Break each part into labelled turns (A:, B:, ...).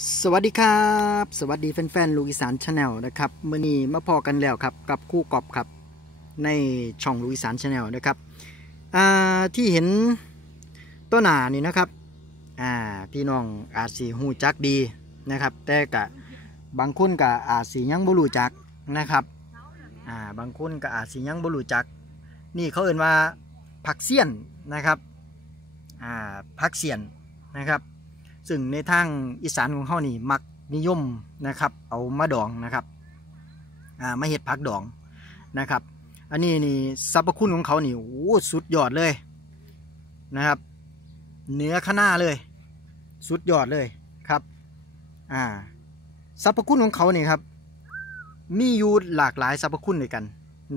A: สวัสดีครับ สวัสดีแฟนๆลูกอีสานชาแนลนะครับเมื่อนี้มาพอกันแล้วครับกับคู่กอบครับในช่องลูกอีสานชาแนลนะครับที่เห็นต้นหนานี่นะครับพี่น้องอาจสีหูจักดีนะครับ แต่กะบางคนกะอาจสียังบ่รู้จักนะครับาบางคนกะอาจสียังบ่รู้จัก นี่เขาเอ่นว่าผักเสี้ยนนะครับผักเสี้ยนนะครับ ซึ่งในทางอีสานของเขานี่มักนิยมนะครับ เอามาดองนะครับอ่ามาเห็ดผักดองนะครับ อันนี้นี่สรรพคุณของเขานี่โอ้สุดยอดเลยนะครับ เนื้อข้าหน้าเลย สุดยอดเลยครับอ่าสรรพคุณของเขานี่ครับ มีอยู่หลากหลายสรรพคุณด้วยกัน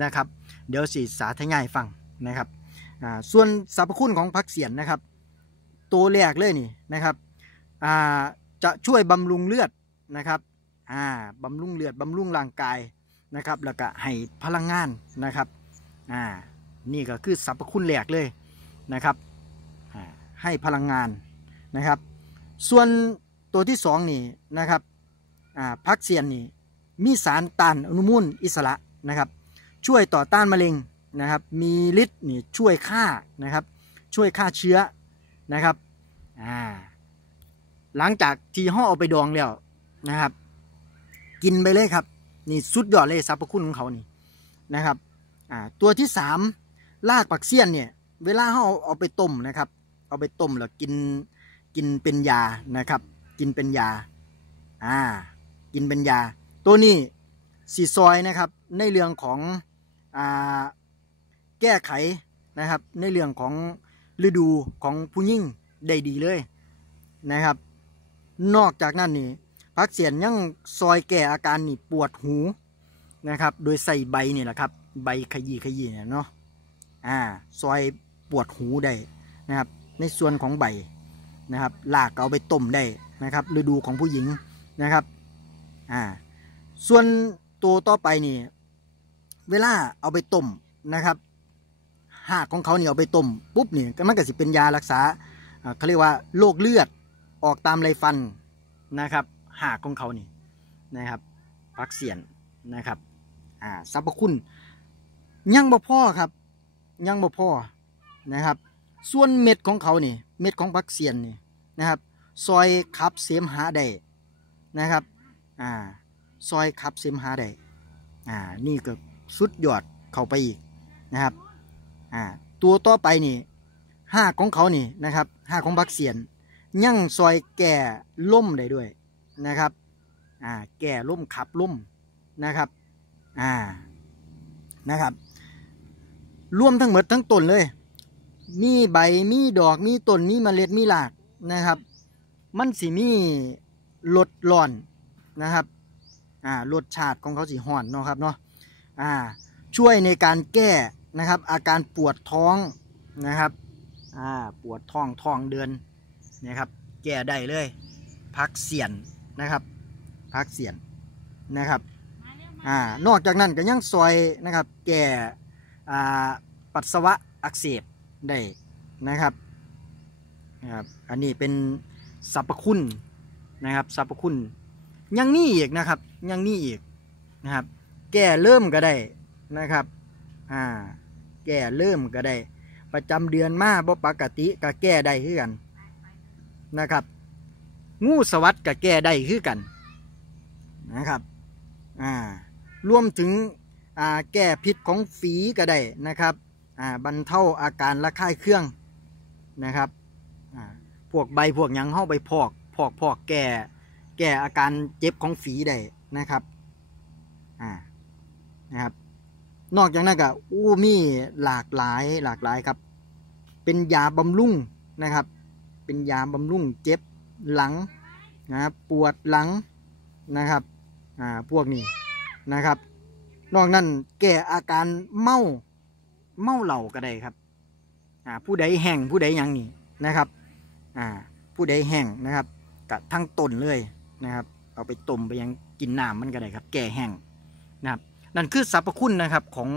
A: นะครับ เดี๋ยวสีสาธยายฟังนะครับอ่าส่วนสรรพคุณของผักเสียนนะครับ ตัวแรกเลยนี่นะครับ จะช่วยบำรุงเลือดนะครับบำรุงเลือดบำรุงร่างกายนะครับแล้วก็ให้พลังงานนะครับนี่ก็คือสรรพคุณแหลกเลยนะครับให้พลังงานนะครับ ส่วนตัวที่สองนี่นะครับพักเซียนนี่มีสารต้านอนุมูลอิสระนะครับ ช่วยต่อต้านมะเร็งนะครับ มีฤทธิ์นี่ช่วยฆ่านะครับ ช่วยฆ่าเชื้อนะครับอ่า หลังจากที่ห่อเอาไปดองแล้วนะครับ กินไปเลยครับ นี่สุดยอดเลยสรรพคุณของเขานี่นะครับอ่าตัวที่สามรากปักเสี้ยนเนี่ย เวลาห่อเอาไปต้มนะครับ เอาไปต้มแล้วกินกินเป็นยานะครับ กินเป็นยาอ่ากินเป็นยา ตัวนี้สีซอยนะครับ ในเรื่องของอ่าแก้ไขนะครับ ในเรื่องของฤดูของผู้ยิ่งได้ดีเลยนะครับ นอกจากนั้นนี่พักเสียนยังซอยแก่อาการนี่ปวดหูนะครับ โดยใส่ใบนี่แหละครับ ใบขยี้ขยี้เนี่ยเนาะอ่าซอยปวดหูได้นะครับ ในส่วนของใบนะครับลากเอาไปต้มได้นะครับ ฤดูของผู้หญิงนะครับอ่าส่วนตัวต่อไปนี่เวลาเอาไปต้มนะครับหากของเขาเนี่ยเอาไปต้มปุ๊บนี่ก็มันก็สิเป็นยารักษาอ่าเขาเรียกว่าโรคเลือด ออกตามไรฟันนะครับ หากของเขานี่นะครับพักเสียนนะครับอ่าสรรพคุณยังบ่พ่อครับ ยังบ่พ่อนะครับ ส่วนเม็ดของเขานี่ เม็ดของพักเสียนนี่นะครับ ซอยขับเสมหะได้นะครับอ่าซอยขับเสมหะได้อ่านี่ก็สุดยอดเข้าไปอีกนะครับอ่าตัวต่อไปนี่หาของเขานี่นะครับหาของพักเสียน ยั่งซอยแก่ล่มได้ด้วยนะครับ อ่า แก่ล่มขับล่มนะครับ อ่า นะครับ รวมทั้งหมดทั้งต้นเลย มีใบ มีดอก มีต้น มีเมล็ด มีหลากนะครับ มันสิมีรสร้อนนะครับ อ่า รสชาติของเขาสิห่อนเนาะครับเนาะ อ่า ช่วยในการแก้นะครับ อาการปวดท้องนะครับ อ่า ปวดท้องท้องเดือน นะครับ แก่ได้เลยพักเสียนนะครับพักเสียนนะครับอ่านอกจากนั้นก็ยังซอยนะครับ แก่อ่าปัสสาวะอักเสบได้นะครับนะครับ อันนี้เป็นสรรพคุณนะครับสรรพคุณ ยังมีอีกนะครับ ยังมีอีกนะครับ แก่เริ่มก็ได้นะครับอ่าแก่เริ่มก็ได้ ประจำเดือนมาบ่ปกติก็แก้ได้คือกัน นะครับ งูสวัสดกับแก้ได้คือกันนะครับอ่ารวมถึงอ่าแก้พิษของฝีก็ได้นะครับอ่าบรรเทาอาการระคายเครื่องนะครับอ่าพวกใบพวกหยังเข้าไปพอกพอกพอกแก่แก้อาการเจ็บของฝีได้นะครับอ่านะครับ นอกจากนั้นก็อู้มีหลากหลายหลากหลายครับ เป็นยาบำรุงนะครับ เป็นยาบำรุงเจ็บหลังนะครับปวดหลังนะครับอ่าพวกนี้นะครับ นอกนั้นแก้อาการเมาเมาเหล่าก็ได้ครับอ่าผู้ใดแห้งผู้ใดยังนี่นะครับอ่าผู้ใดแห้งนะครับกับทั้งต้นเลยนะครับ เอาไปต้มไปยังกินน้ำมันก็ได้ครับ แก้แห้งนะครับ นั่นคือสรรพคุณนะครับของ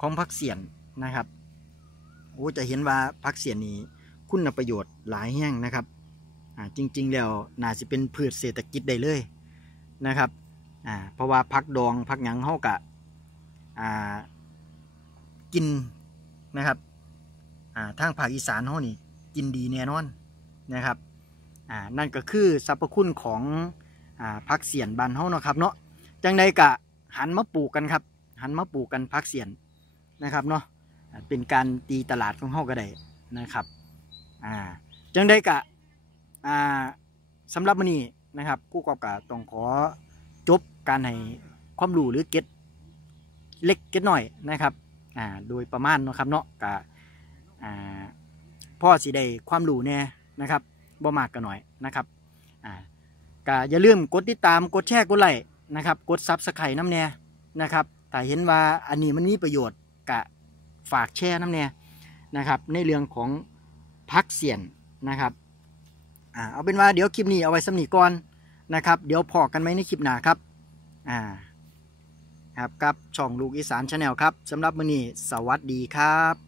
A: ของผักเสียนนะครับโอ้จะเห็นว่าผักเสียนนี้ คุณประโยชน์หลายแห่งนะครับจริง ๆ แล้วน่าสิเป็นพืชเศรษฐกิจได้เลยนะครับเพราะว่าพักดองพักหยังเฮากะกินนะครับทางภาคอีสานเฮานี่กินดีแน่นอนนะครับนั่นก็คือสรรพคุณของอพักเสียนบานเฮาเนาะครับเนาะจังใดกะหันมาปลูกกันครับ หันมาปลูกกันพักเสียนนะครับเนาะเป็นการตีตลาดของเฮาก็ได้นะครับ อ่าจังใดกะอ่าสำหรับมื้อนี้นะครับผู้กอบกะต้องขอจบการให้ความรู้หรือเก็ตเล็กเก็ตหน่อยนะครับอ่าโดยประมาณเนาะครับเนาะกะอ่าพ่อสิได้ความรู้แน่นะครับบ่มากก็หน่อยนะครับอ่าก็อย่าลืมกดติดตามกดแชร์กดไลค์นะครับกดซับสไครต์น้ำแน่นะครับถ้าเห็นว่าอันนี้มันมีประโยชน์กะฝากแชร์น้ำแน่นะครับในเรื่องของ พักเสียนนะครับอ่าเอาเป็นว่าเดี๋ยวคลิปนี้เอาไว้สำนีก่อนนะครับ เดี๋ยวพอกันไหมในคลิปหน้าครับอ่าครับกับช่องลูกอีสานชาแนลครับสำหรับมื้อนี้สวัสดีครับ